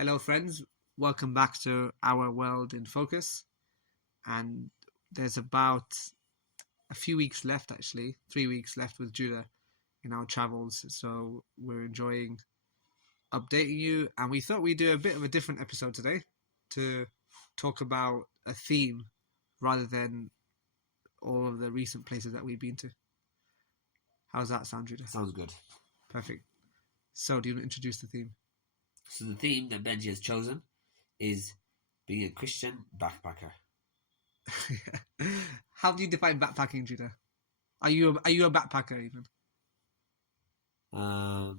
Hello, friends. Welcome back to Our World in Focus. And there's about a few weeks left, actually, 3 weeks left with Judah in our travels. So we're enjoying updating you. And we thought we'd do a bit of a different episode today to talk about a theme rather than all of the recent places that we've been to. How's that sound, Judah? Sounds good. Perfect. So, do you want to introduce the theme? So the theme that Benji has chosen is being a Christian backpacker. How do you define backpacking, Judah? Are you a backpacker even? I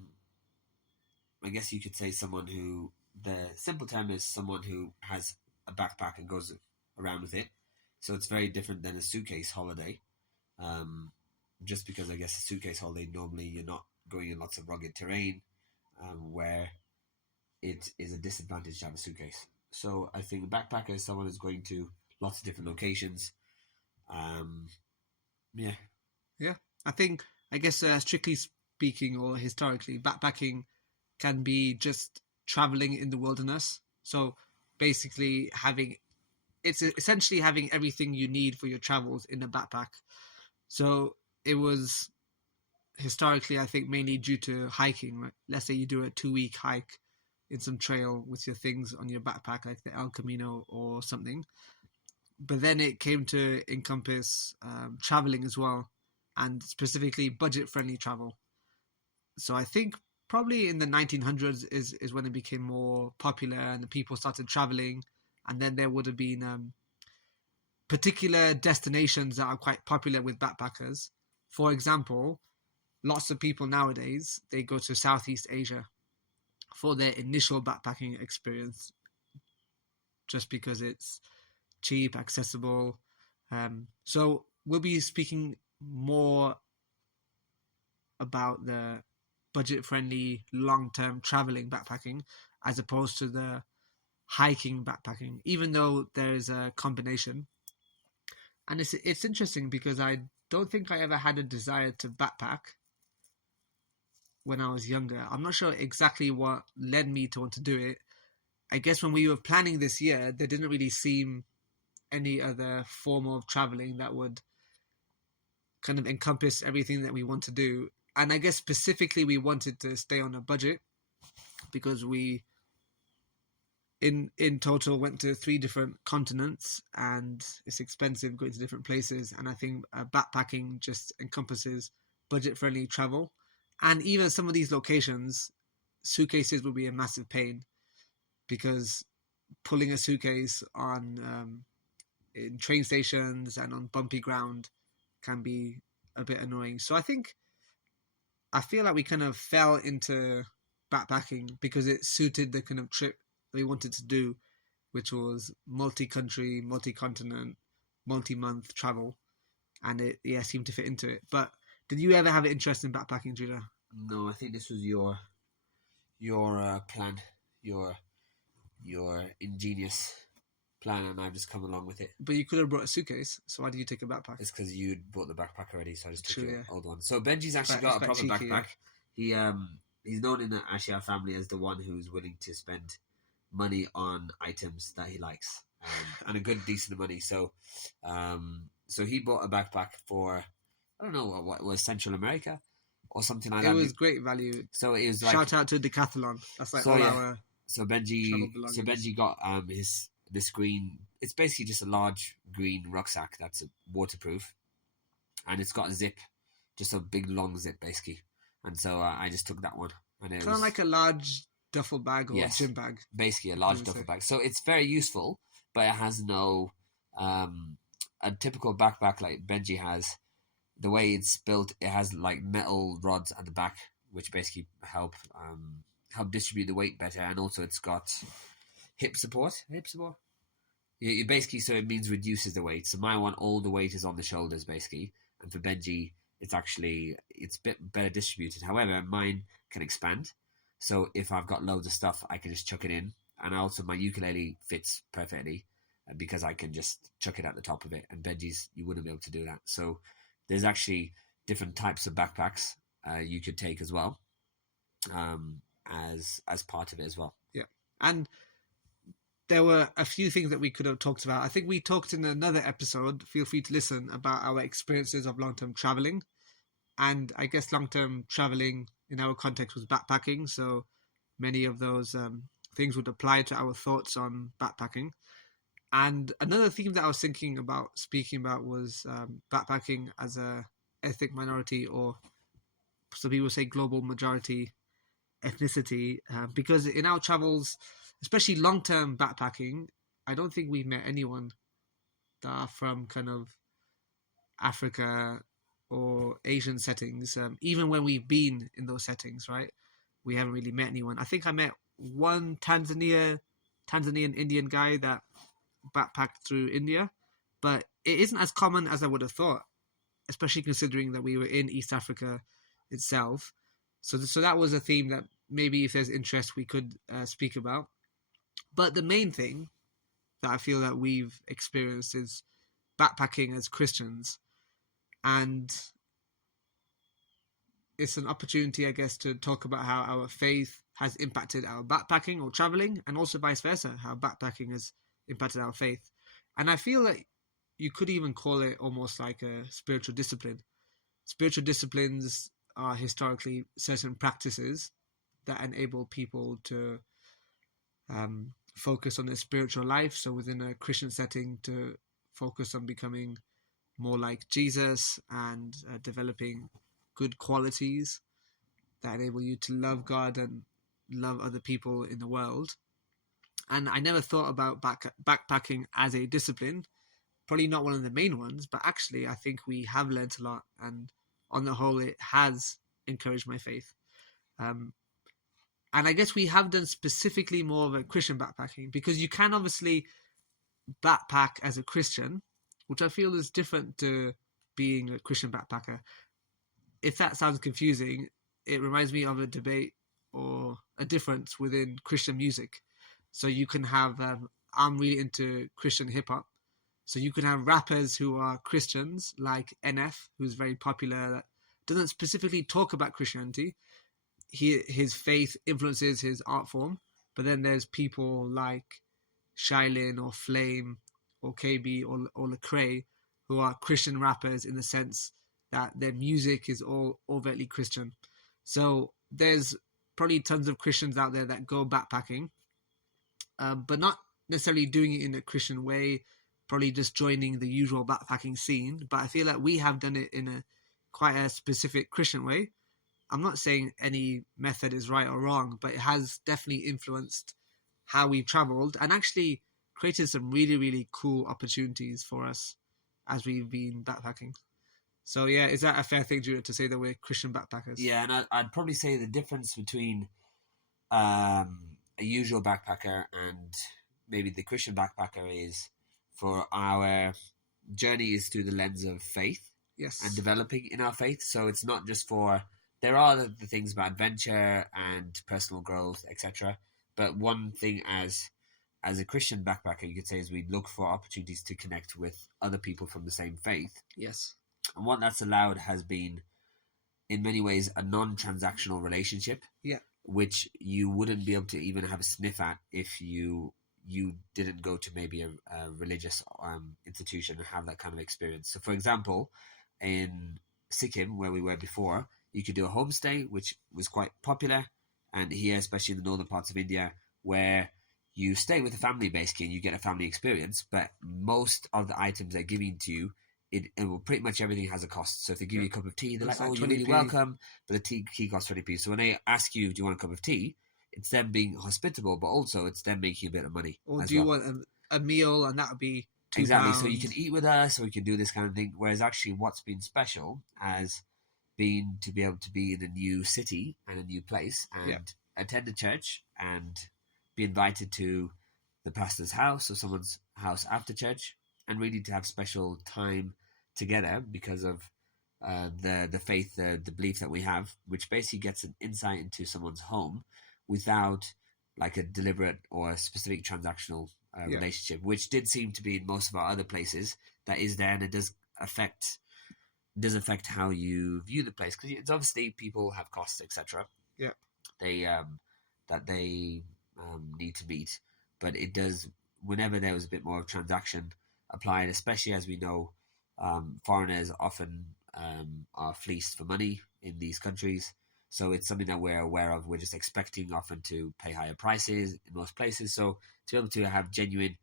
guess you could say someone who, the simple term is someone who has a backpack and goes around with it. So it's very different than a suitcase holiday. Just because I guess a suitcase holiday, normally you're not going in lots of rugged terrain where it is a disadvantage to have a suitcase. So I think a backpacker is someone who's going to lots of different locations. Yeah. I guess strictly speaking or historically, backpacking can be just traveling in the wilderness. So basically it's essentially having everything you need for your travels in a backpack. So it was historically, I think, mainly due to hiking. Right? Let's say you do a 2-week hike in some trail with your things on your backpack, like the El Camino or something. But then it came to encompass traveling as well, and specifically budget-friendly travel. So I think probably in the 1900s is when it became more popular and the people started traveling, and then there would have been particular destinations that are quite popular with backpackers. For example, lots of people nowadays, they go to Southeast Asia for their initial backpacking experience just because it's cheap, accessible. So we'll be speaking more about the budget-friendly, long-term traveling backpacking as opposed to the hiking backpacking, even though there's a combination. And it's interesting because I don't think I ever had a desire to backpack when I was younger. I'm not sure exactly what led me to want to do it. I guess when we were planning this year, there didn't really seem any other form of traveling that would kind of encompass everything that we want to do. And I guess specifically we wanted to stay on a budget because we in total went to 3 different continents and it's expensive going to different places, and I think backpacking just encompasses budget friendly travel. And even some of these locations, suitcases will be a massive pain because pulling a suitcase on in train stations and on bumpy ground can be a bit annoying. So I feel like we kind of fell into backpacking because it suited the kind of trip we wanted to do, which was multi-country, multi-continent, multi-month travel, and it seemed to fit into it. But did you ever have an interest in backpacking, Judah? No, I think this was your plan, your ingenious plan, and I've just come along with it. But you could have brought a suitcase, so why did you take a backpack? It's because you'd bought the backpack already, so I just took True, your yeah. old one. So Benji's actually It's got a quite proper cheeky, backpack. He's known in actually our family as the one who's willing to spend money on items that he likes, and a good decent money. So he bought a backpack for, I don't know what was, Central America or something like that. It was great value. So it was like, shout out to Decathlon. That's like So, all yeah. our so travel Benji belongings. got this green. It's basically just a large green rucksack that's waterproof, and it's got a zip, just a big long zip basically. And so I just took that one, and it kind was of like a large duffel bag or Yes. gym bag. basically a large would duffel say. bag. So it's very useful, but it has no a typical backpack like Benji has. The way it's built, it has like metal rods at the back, which basically help distribute the weight better, and also it's got hip support. You basically, so it means reduces the weight. So my one, all the weight is on the shoulders basically, and for Benji, it's a bit better distributed. However, mine can expand. So if I've got loads of stuff, I can just chuck it in, and also my ukulele fits perfectly because I can just chuck it at the top of it. And Benji's, you wouldn't be able to do that. So there's actually different types of backpacks you could take as well, as part of it as well. Yeah. And there were a few things that we could have talked about. I think we talked in another episode, feel free to listen, about our experiences of long-term traveling. And I guess long-term traveling in our context was backpacking. So many of those things would apply to our thoughts on backpacking. And another theme that I was thinking about speaking about was backpacking as a ethnic minority, or some people say global majority ethnicity, because in our travels, especially long-term backpacking, I don't think we've met anyone that are from kind of Africa or Asian settings. Even when we've been in those settings, right, we haven't really met anyone. I think I met one Tanzanian Indian guy that backpacked through India, but it isn't as common as I would have thought, especially considering that we were in East Africa itself. So that was a theme that maybe if there's interest we could speak about. But the main thing that I feel that we've experienced is backpacking as Christians, and it's an opportunity, I guess, to talk about how our faith has impacted our backpacking or traveling, and also vice versa, how backpacking has impacted our faith. And I feel that you could even call it almost like a spiritual discipline. Spiritual disciplines are historically certain practices that enable people to focus on their spiritual life. So within a Christian setting, to focus on becoming more like Jesus and developing good qualities that enable you to love God and love other people in the world. And I never thought about backpacking as a discipline, probably not one of the main ones, but actually I think we have learned a lot, and on the whole it has encouraged my faith. And I guess we have done specifically more of a Christian backpacking, because you can obviously backpack as a Christian, which I feel is different to being a Christian backpacker. If that sounds confusing, it reminds me of a debate or a difference within Christian music. So you can have, I'm really into Christian hip hop. So you can have rappers who are Christians, like NF, who's very popular, that doesn't specifically talk about Christianity. His faith influences his art form. But then there's people like Shylin or Flame or KB or Lecrae, who are Christian rappers in the sense that their music is all overtly Christian. So there's probably tons of Christians out there that go backpacking, but not necessarily doing it in a Christian way, probably just joining the usual backpacking scene. But I feel like we have done it in a quite a specific Christian way. I'm not saying any method is right or wrong, but it has definitely influenced how we've traveled and actually created some really, really cool opportunities for us as we've been backpacking. So yeah, is that a fair thing, Judah, to say that we're Christian backpackers? Yeah, and I'd probably say the difference between a usual backpacker and maybe the Christian backpacker is, for our journey is through the lens of faith. Yes. And developing in our faith. So it's not just for, there are the things about adventure and personal growth, etc. But one thing as a Christian backpacker, you could say, is we look for opportunities to connect with other people from the same faith. Yes. And what that's allowed has been, in many ways, a non-transactional relationship. Yeah. Which you wouldn't be able to even have a sniff at if you didn't go to maybe a religious institution and have that kind of experience. So, for example, in Sikkim, where we were before, you could do a homestay, which was quite popular, and here, especially in the northern parts of India, where you stay with a family basically and you get a family experience, but most of the items they're giving to you, it will pretty much everything has a cost. So if they give you a cup of tea, they're It's like, like oh, you're really 20p. welcome, but the tea costs 20p. So when they ask you, do you want a cup of tea, it's them being hospitable, but also it's them making a bit of money. Or as do you well. want a meal, and that would be £2. Exactly. So you can eat with us, or you can do this kind of thing. Whereas actually, what's been special has been to be able to be in a new city and a new place and attend a church and be invited to the pastor's house or someone's house after church, and really to have special time together because of the faith, the belief that we have, which basically gets an insight into someone's home without like a deliberate or a specific transactional relationship, which did seem to be in most of our other places. That is there, and it does affect how you view the place, because it's obviously people have costs, etc. Yeah, they that they need to meet, but it does whenever there was a bit more of transaction applied, especially as we know foreigners often are fleeced for money in these countries. So it's something that we're aware of. We're just expecting often to pay higher prices in most places. So to be able to have genuine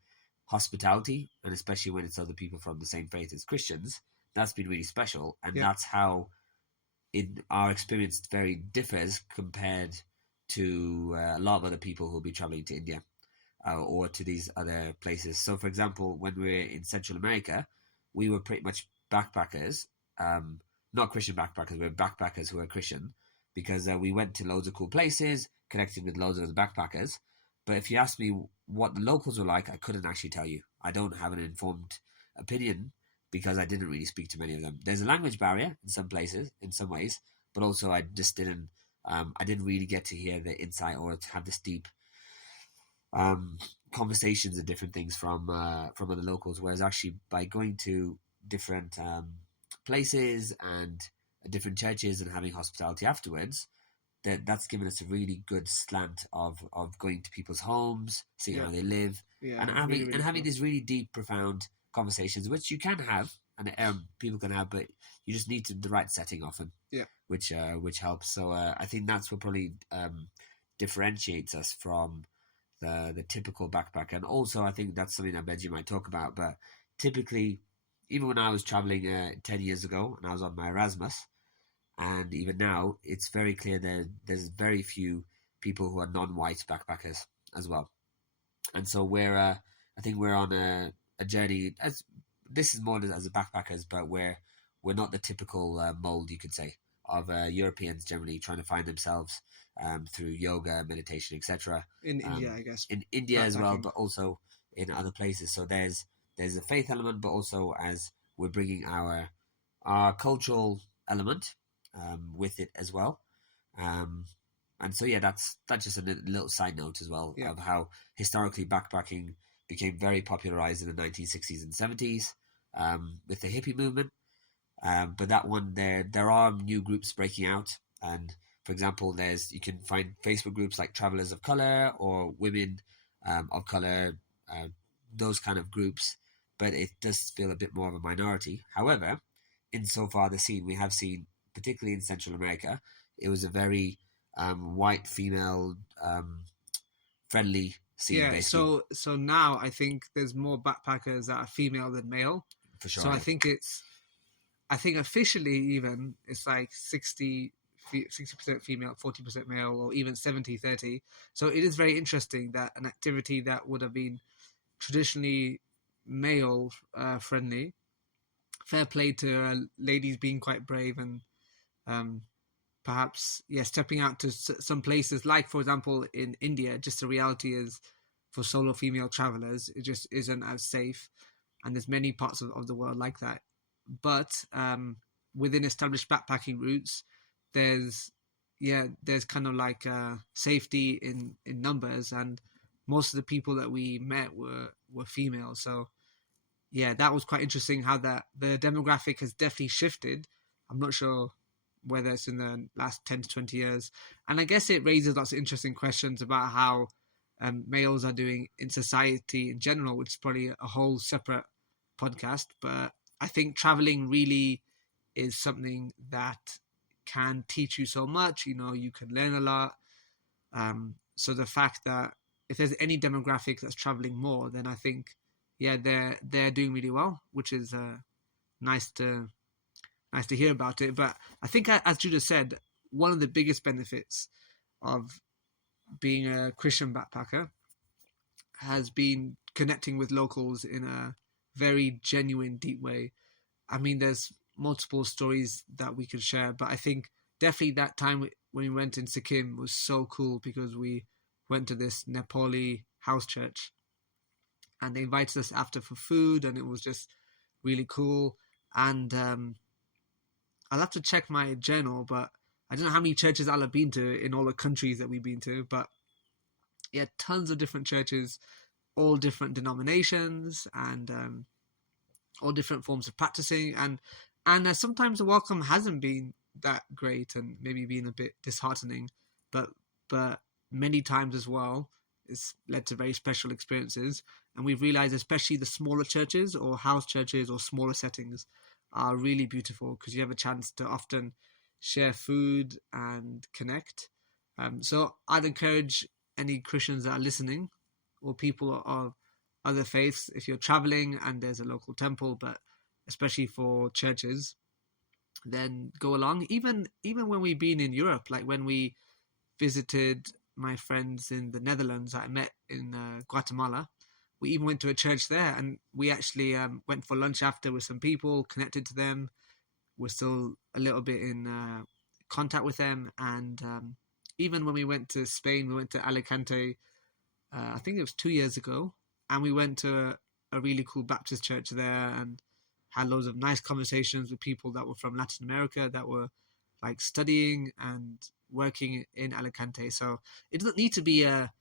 hospitality, and especially when it's other people from the same faith as Christians, that's been really special. And Yeah. that's how in our experience very differs compared to a lot of other people who'll be traveling to India or to these other places. So, for example, when we were in Central America, we were pretty much backpackers, not Christian backpackers, we were backpackers who were Christian because we went to loads of cool places, connected with loads of the backpackers. But if you asked me what the locals were like, I couldn't actually tell you. I don't have an informed opinion because I didn't really speak to many of them. There's a language barrier in some places, in some ways, but also I just didn't. I didn't really get to hear the insight or to have this deep conversations and different things from other locals. Whereas actually by going to different places and different churches and having hospitality afterwards, that's given us a really good slant of going to people's homes, seeing how they live, and having really having cool. these really deep, profound conversations, which you can have and people can have, but you just need the right setting often. Yeah. Which helps. So I think that's what probably differentiates us from the typical backpacker. And also I think that's something that Benji might talk about. But typically, even when I was traveling 10 years ago and I was on my Erasmus, and even now, it's very clear that there's very few people who are non-white backpackers as well. And so I think we're on a journey. As this is more as a backpackers, but we're not the typical mold, you could say, of Europeans generally trying to find themselves through yoga, meditation, etc. In India, I guess. In India as well, Backpacking. but also in other places. So there's a faith element, but also as we're bringing our cultural element with it as well. And so yeah, that's just a little side note as well of how historically backpacking became very popularized in the 1960s and 70s with the hippie movement. But that one there are new groups breaking out, and for example, you can find Facebook groups like Travelers of Color or Women of Color, those kind of groups. But it does feel a bit more of a minority. However, insofar the scene we have seen, particularly in Central America, it was a very white female friendly scene. Yeah. Basically. So now I think there's more backpackers that are female than male. For sure. So I think officially even it's like 60% female, 40% male, or even 70-30. So it is very interesting that an activity that would have been traditionally male friendly, fair play to ladies being quite brave and perhaps stepping out to some places, like for example in India. Just the reality is, for solo female travelers, it just isn't as safe, and there's many parts of the world like that. But within established backpacking routes, there's kind of like safety in numbers, and most of the people that we met were female. So yeah, that was quite interesting how the demographic has definitely shifted. I'm not sure whether it's in the last 10 to 20 years. And I guess it raises lots of interesting questions about how males are doing in society in general, which is probably a whole separate podcast. But I think traveling really is something that can teach you so much. You can learn a lot. So the fact that if there's any demographic that's traveling more, then I think, they're doing really well, which is nice to hear about it. But I think, as Judah said, one of the biggest benefits of being a Christian backpacker has been connecting with locals in a very genuine, deep way. I mean, there's multiple stories that we could share, but I think definitely that time when we went in Sikkim was so cool because we went to this Nepali house church and they invited us after for food, and it was just really cool. And I'll have to check my journal, but I don't know how many churches I'll have been to in all the countries that we've been to, but yeah, tons of different churches, all different denominations, and all different forms of practicing, and sometimes the welcome hasn't been that great and maybe been a bit disheartening, but many times as well it's led to very special experiences. And we've realized, especially the smaller churches or house churches or smaller settings, are really beautiful because you have a chance to often share food and connect. So I'd encourage any Christians that are listening or people of other faiths, if you're traveling and there's a local temple, but especially for churches, then go along. Even when we've been in Europe, like when we visited my friends in the Netherlands that I met in Guatemala, we even went to a church there, and we actually went for lunch after with some people, connected to them. We're still a little bit in contact with them, and even when we went to Spain, we went to Alicante. I think it was 2 years ago, and we went to a really cool Baptist church there, and had loads of nice conversations with people that were from Latin America that were like studying and working in Alicante. So it doesn't need to be a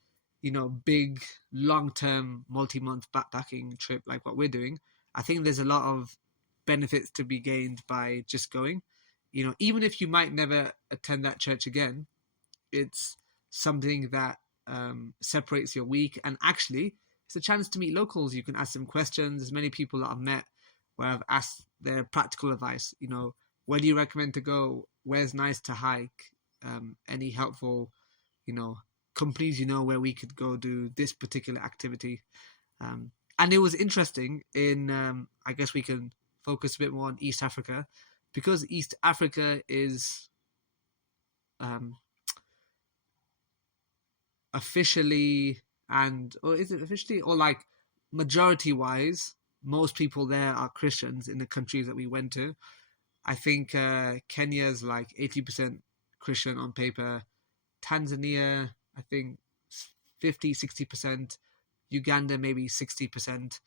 big long-term multi-month backpacking trip like what we're doing. I think there's a lot of benefits to be gained by just going. Even if you might never attend that church again, it's something that separates your week, and actually it's a chance to meet locals. You can ask them questions. There's many people that I've met where I've asked their practical advice. Where do you recommend to go? Where's nice to hike? Any helpful, companies where we could go do this particular activity. And it was interesting I guess we can focus a bit more on East Africa, because East Africa is officially, or is it officially, or like majority wise, most people there are Christians in the countries that we went to. I think Kenya's like 80% Christian on paper. Tanzania, I think 50-60%. Uganda, maybe 60%.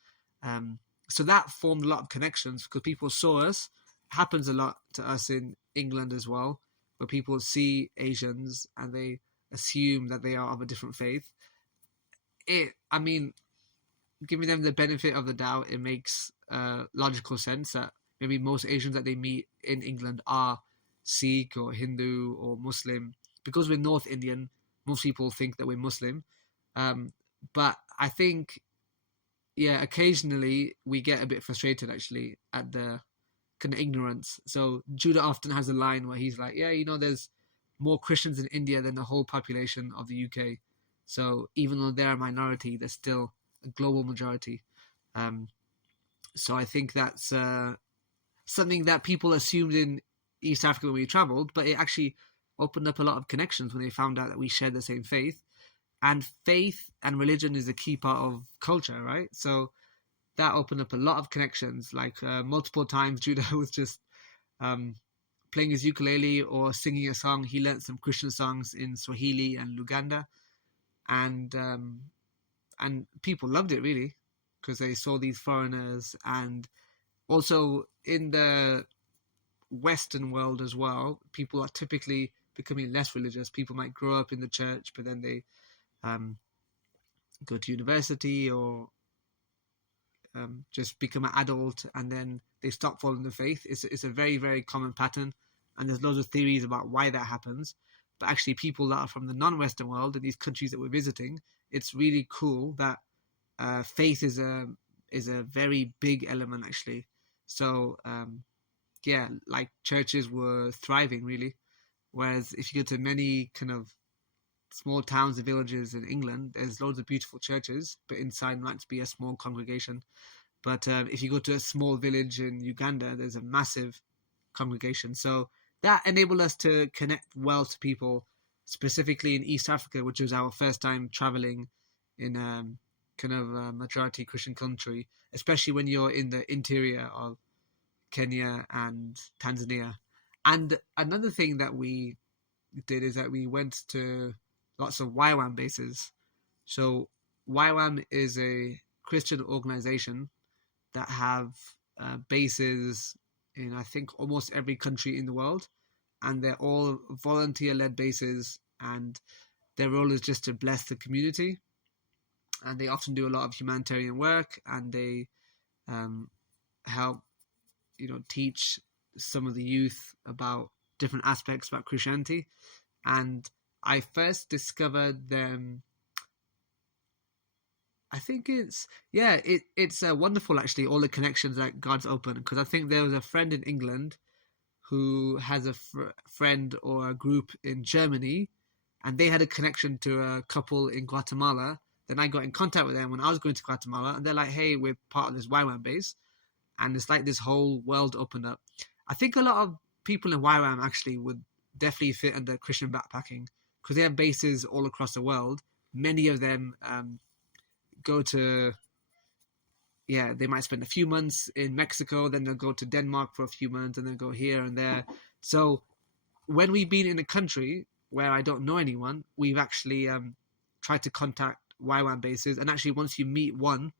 So that formed a lot of connections because people saw us. It happens a lot to us in England as well, where people see Asians and they assume that they are of a different faith. Giving them the benefit of the doubt, it makes logical sense that maybe most Asians that they meet in England are Sikh or Hindu or Muslim. Because we're North Indian, most people think that we're Muslim. But I think, occasionally we get a bit frustrated actually at the kind of ignorance. So Judah often has a line where he's like, there's more Christians in India than the whole population of the UK. So even though they're a minority, they're still a global majority. So I think that's something that people assumed in East Africa when we traveled, but it actually opened up a lot of connections when they found out that we shared the same faith. And faith and religion is a key part of culture, right? So that opened up a lot of connections. Like multiple times, Judah was just playing his ukulele or singing a song. He learned some Christian songs in Swahili and Luganda, and people loved it really because they saw these foreigners. And also in the Western world as well, people are typically becoming less religious. People might grow up in the church, but then they go to university or just become an adult, and then they stop following the faith. It's a very, very common pattern, and there's loads of theories about why that happens. But actually, people that are from the non-Western world in these countries that we're visiting, it's really cool that faith is a very big element actually. So like churches were thriving really, whereas if you go to many kind of small towns and villages in England, there's loads of beautiful churches, but inside might be a small congregation. But if you go to a small village in Uganda, there's a massive congregation. So that enabled us to connect well to people, specifically in East Africa, which was our first time traveling in kind of a majority Christian country, especially when you're in the interior of Kenya and Tanzania. And another thing that we did is that we went to lots of YWAM bases. So YWAM is a Christian organization that have bases in, I think, almost every country in the world. And they're all volunteer-led bases, and their role is just to bless the community. And they often do a lot of humanitarian work, and they help, teach some of the youth about different aspects about Christianity. And I first discovered them think it's wonderful actually, all the connections that God's opened, because I think there was a friend in England who has a friend or a group in Germany, and they had a connection to a couple in Guatemala. Then I got in contact with them when I was going to Guatemala, and they're like, "Hey, we're part of this YWAM base," and it's like this whole world opened up. I think a lot of people in YWAM actually would definitely fit under Christian backpacking because they have bases all across the world. Many of them go to, yeah, they might spend a few months in Mexico, then they'll go to Denmark for a few months, and then go here and there. So when we've been in a country where I don't know anyone, we've actually tried to contact YWAM bases. And actually, once you meet one,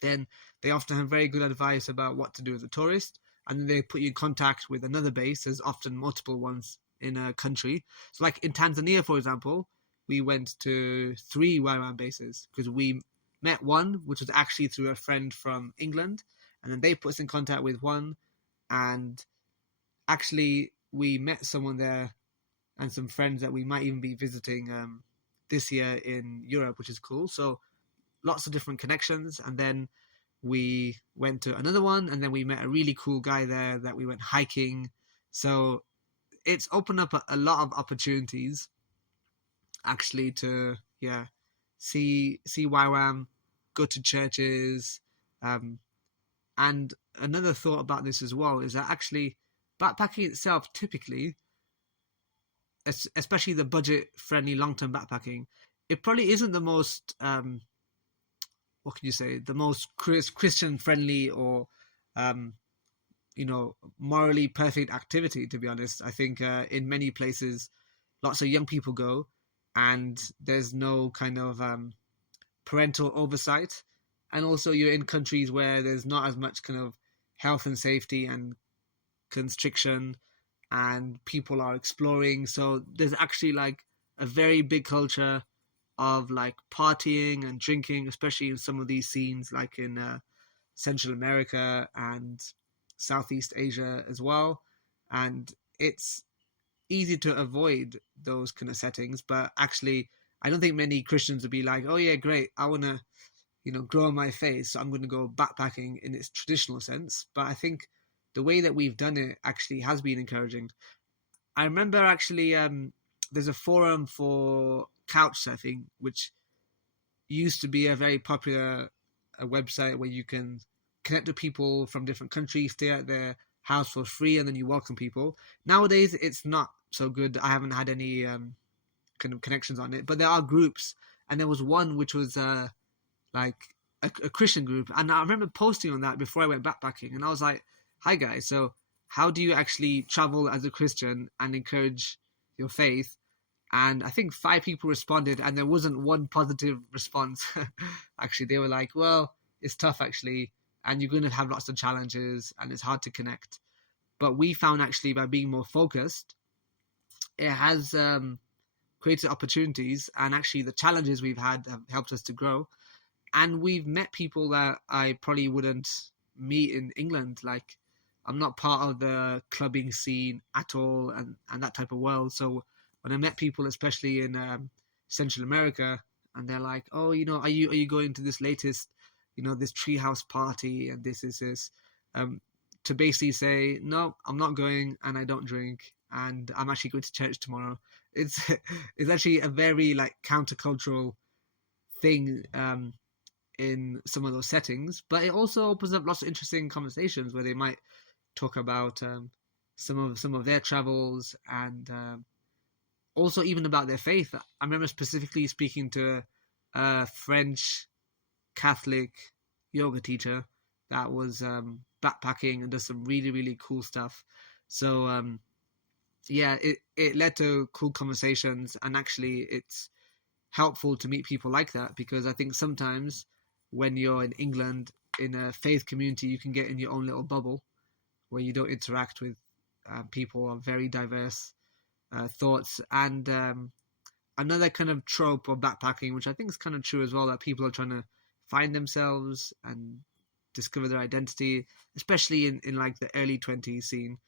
then they often have very good advice about what to do as a tourist. And then they put you in contact with another base. There's often multiple ones in a country. So like in Tanzania, for example, we went to 3 YWAM bases because we met one, which was actually through a friend from England. And then they put us in contact with one. And actually, we met someone there and some friends that we might even be visiting this year in Europe, which is cool. So lots of different connections. And then we went to another one, and then we met a really cool guy there that we went hiking. So it's opened up a lot of opportunities actually to see YWAM, go to churches. And another thought about this as well is that actually backpacking itself, typically, especially the budget-friendly long-term backpacking, it probably isn't the most what can you say, the most Christian-friendly or morally perfect activity. To be honest, I think in many places, lots of young people go, and there's no kind of parental oversight, and also you're in countries where there's not as much kind of health and safety and constriction, and people are exploring. So there's actually like a very big culture of like partying and drinking, especially in some of these scenes, like in Central America and Southeast Asia as well. And it's easy to avoid those kind of settings, but actually, I don't think many Christians would be like, "Oh yeah, great, I want to, grow my faith, so I'm going to go backpacking in its traditional sense." But I think the way that we've done it actually has been encouraging. I remember actually, there's a forum for couch surfing, which used to be a very popular website where you can connect with people from different countries, stay at their house for free, and then you welcome people. Nowadays, it's not so good. I haven't had any kind of connections on it, but there are groups, and there was one which was like a Christian group, and I remember posting on that before I went backpacking, and I was like, "Hi guys, so how do you actually travel as a Christian and encourage your faith?" And I think 5 people responded, and there wasn't one positive response. Actually, they were like, "Well, it's tough actually, and you're going to have lots of challenges, and it's hard to connect." But we found actually by being more focused, it has created opportunities, and actually the challenges we've had have helped us to grow. And we've met people that I probably wouldn't meet in England. Like, I'm not part of the clubbing scene at all, and that type of world. So when I met people, especially in Central America, and they're like, "Oh, are you going to this latest, this treehouse party, and this is this," to basically say, "No, I'm not going, and I don't drink, and I'm actually going to church tomorrow." It's actually a very like countercultural thing in some of those settings, but it also opens up lots of interesting conversations where they might talk about some of their travels, and also even about their faith. I remember specifically speaking to a French Catholic yoga teacher that was backpacking and does some really, really cool stuff. So it led to cool conversations, and actually it's helpful to meet people like that, because I think sometimes when you're in England in a faith community, you can get in your own little bubble where you don't interact with people of very diverse thoughts. And another kind of trope of backpacking, which I think is kind of true as well, that people are trying to find themselves and discover their identity, especially in like the early 20s scene.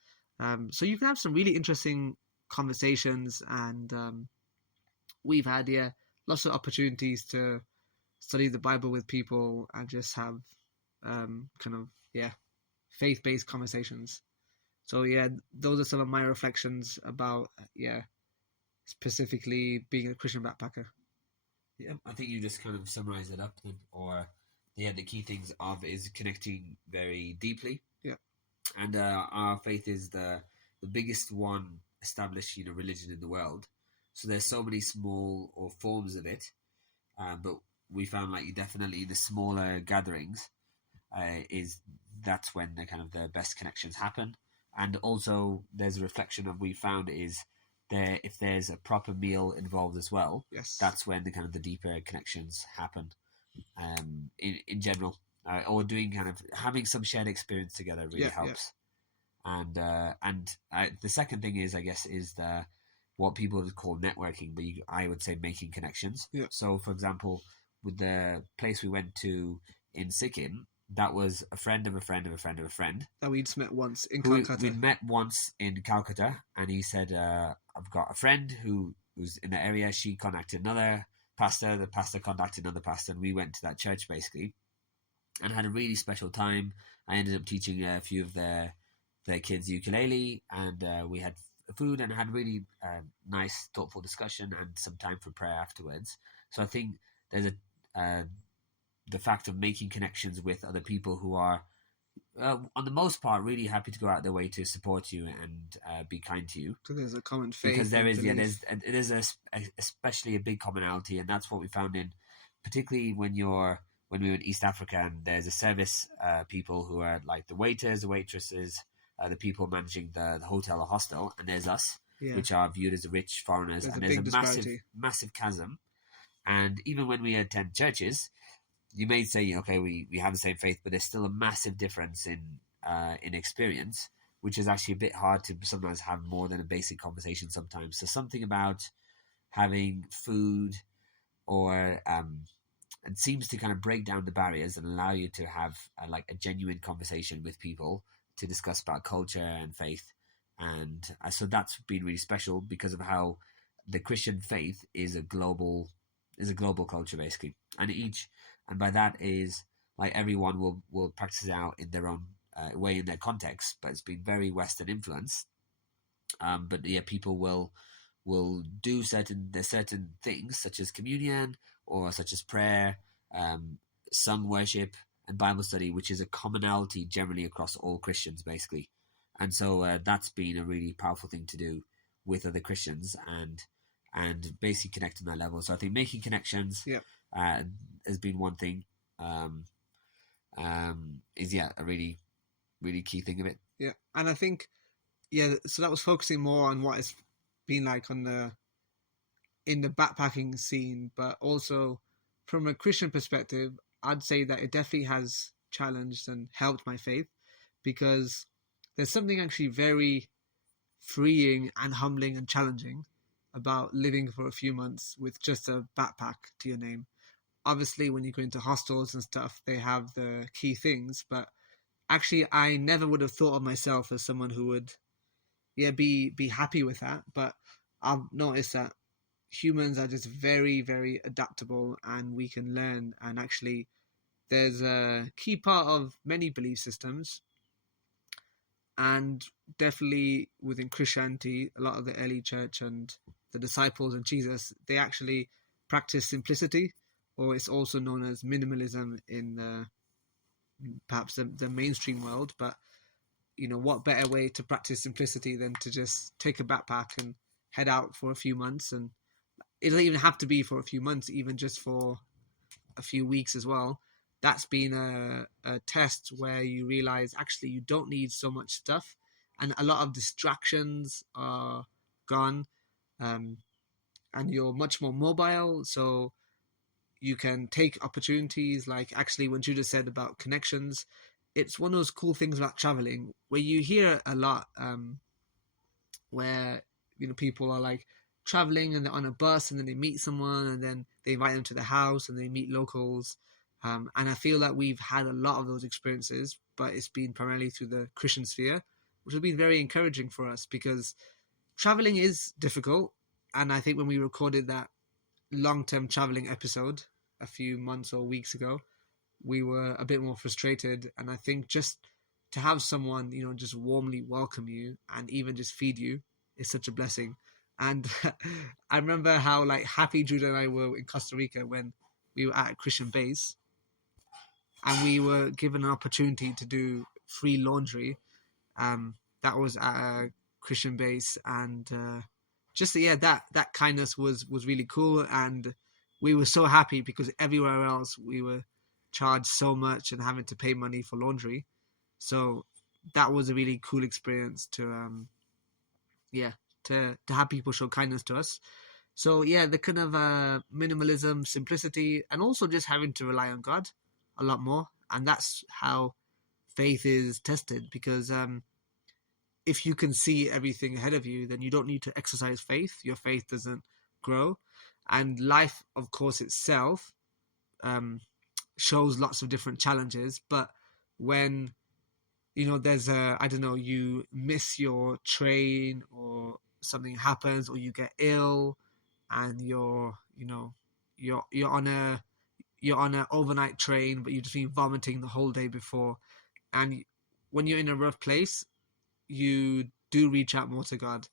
So you can have some really interesting conversations, and we've had lots of opportunities to study the Bible with people and just have kind of faith-based conversations. So yeah, those are some of my reflections about specifically being a Christian backpacker. Yeah, I think you just kind of summarized it up then. Or the key things of is connecting very deeply. Yeah. And our faith is the biggest one established religion in the world. So there's so many small or forms of it, but we found like definitely the smaller gatherings that's when the kind of the best connections happen. And also there's a reflection of we found is there if there's a proper meal involved as well. Yes. That's when the kind of the deeper connections happen. In general, or doing kind of having some shared experience together really helps. Yeah. And the second thing is, I guess, is what people would call networking, but I would say making connections. Yeah. So, for example, with the place we went to in Sikkim, that was a friend of a friend of a friend of a friend that we'd met once in Calcutta. We'd met once in Calcutta, and he said, "I've got a friend who's in the area." She contacted another pastor. The pastor contacted another pastor, and we went to that church basically, and had a really special time. I ended up teaching a few of their kids ukulele, and we had food and had really nice, thoughtful discussion and some time for prayer afterwards. So I think there's the fact of making connections with other people who are, on the most part, really happy to go out their way to support you and be kind to you. Because there's a common faith. Because there is especially a big commonality, and that's what we found particularly when we were in East Africa, and there's a service people who are like the waiters, the waitresses, the people managing the hotel or hostel, and there's us, which are viewed as the rich foreigners, and there's a massive chasm. And even when we attend churches, you may say, okay, we have the same faith, but there's still a massive difference in experience, which is actually a bit hard to sometimes have more than a basic conversation sometimes. So something about having food or it seems to kind of break down the barriers and allow you to have a genuine conversation with people to discuss about culture and faith. And so that's been really special because of how the Christian faith is a global culture basically, and by that is like everyone will practice it out in their own way in their context, but it's been very Western influenced. But yeah, people will do certain things such as communion or such as prayer, sung worship, and Bible study, which is a commonality generally across all Christians basically. And so that's been a really powerful thing to do with other Christians and basically connect on that level. So I think making connections has been one thing. Is a really, really key thing of it. Yeah, and I think so that was focusing more on what it's been like in the backpacking scene, but also from a Christian perspective, I'd say that it definitely has challenged and helped my faith, because there's something actually very freeing and humbling and challenging about living for a few months with just a backpack to your name. Obviously, when you go into hostels and stuff, they have the key things, but actually, I never would have thought of myself as someone who would, be happy with that. But I've noticed that humans are just very, very adaptable, and we can learn. And actually, there's a key part of many belief systems, and definitely within Christianity, a lot of the early church and the disciples and Jesus, they actually practice simplicity, or it's also known as minimalism in perhaps the mainstream world. But what better way to practice simplicity than to just take a backpack and head out for a few months? And it doesn't even have to be for a few months, even just for a few weeks as well. That's been a test where you realize actually you don't need so much stuff, and a lot of distractions are gone, and you're much more mobile, so you can take opportunities. Like actually when Judah said about connections, it's one of those cool things about traveling where you hear a lot where people are like traveling and they're on a bus and then they meet someone and then they invite them to the house and they meet locals, and I feel that we've had a lot of those experiences, but it's been primarily through the Christian sphere, which has been very encouraging for us, because traveling is difficult. And I think when we recorded that long-term traveling episode a few months or weeks ago, we were a bit more frustrated. And I think just to have someone, just warmly welcome you and even just feed you is such a blessing. And I remember how like happy Judah and I were in Costa Rica when we were at a Christian base and we were given an opportunity to do free laundry. That was at a Christian base, and that kindness was really cool, and we were so happy because everywhere else we were charged so much and having to pay money for laundry. So that was a really cool experience to have people show kindness to us. So yeah, the kind of minimalism, simplicity, and also just having to rely on God a lot more, and that's how faith is tested. Because if you can see everything ahead of you, then you don't need to exercise faith. Your faith doesn't grow, and life, of course, itself shows lots of different challenges. But when there's you miss your train or something happens or you get ill and you're on a overnight train but you've just been vomiting the whole day before, and when you're in a rough place you do reach out more to God.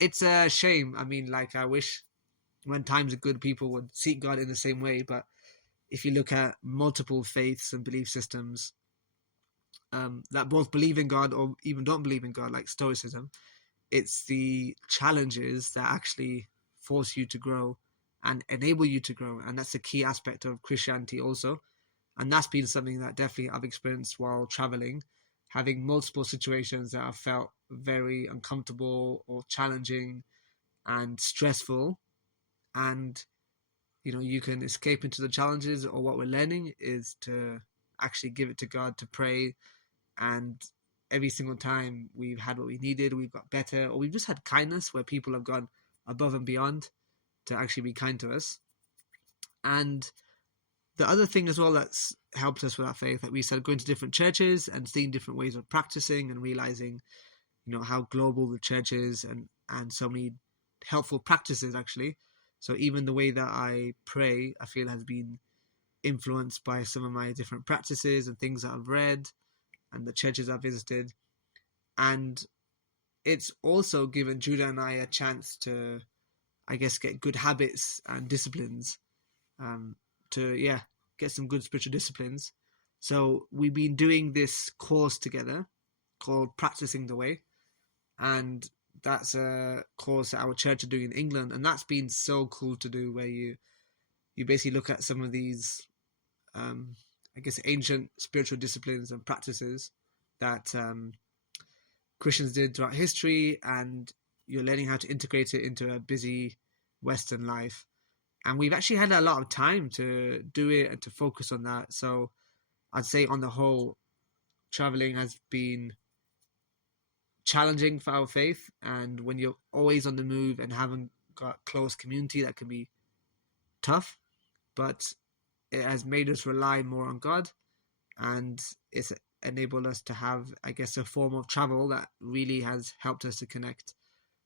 It's a shame. I mean, like, I wish when times are good people would seek God in the same way, but if you look at multiple faiths and belief systems that both believe in God or even don't believe in God, like Stoicism, it's the challenges that actually force you to grow and enable you to grow. And that's a key aspect of Christianity also. And that's been something that definitely I've experienced while traveling, having multiple situations that I felt very uncomfortable or challenging and stressful. And, you can escape into the challenges, or what we're learning is to actually give it to God, to pray. And every single time we've had what we needed, we've got better, or we've just had kindness where people have gone above and beyond to actually be kind to us. And the other thing as well that's helped us with our faith, like we said, going to different churches and seeing different ways of practicing and realizing, how global the church is, and so many helpful practices actually. So even the way that I pray, I feel has been influenced by some of my different practices and things that I've read and the churches I've visited. And it's also given Judah and I a chance to, I guess, get good habits and disciplines, to get some good spiritual disciplines. So we've been doing this course together called Practicing the Way, and that's a course that our church are doing in England, and that's been so cool to do, where you basically look at some of these I guess ancient spiritual disciplines and practices that Christians did throughout history, and you're learning how to integrate it into a busy Western life. And we've actually had a lot of time to do it and to focus on that. So I'd say on the whole, traveling has been challenging for our faith. And when you're always on the move and haven't got close community, that can be tough. But it has made us rely more on God, and it's enabled us to have, I guess, a form of travel that really has helped us to connect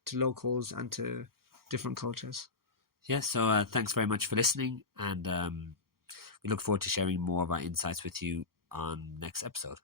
to locals and to different cultures. Yeah, so thanks very much for listening, and we look forward to sharing more of our insights with you on next episode.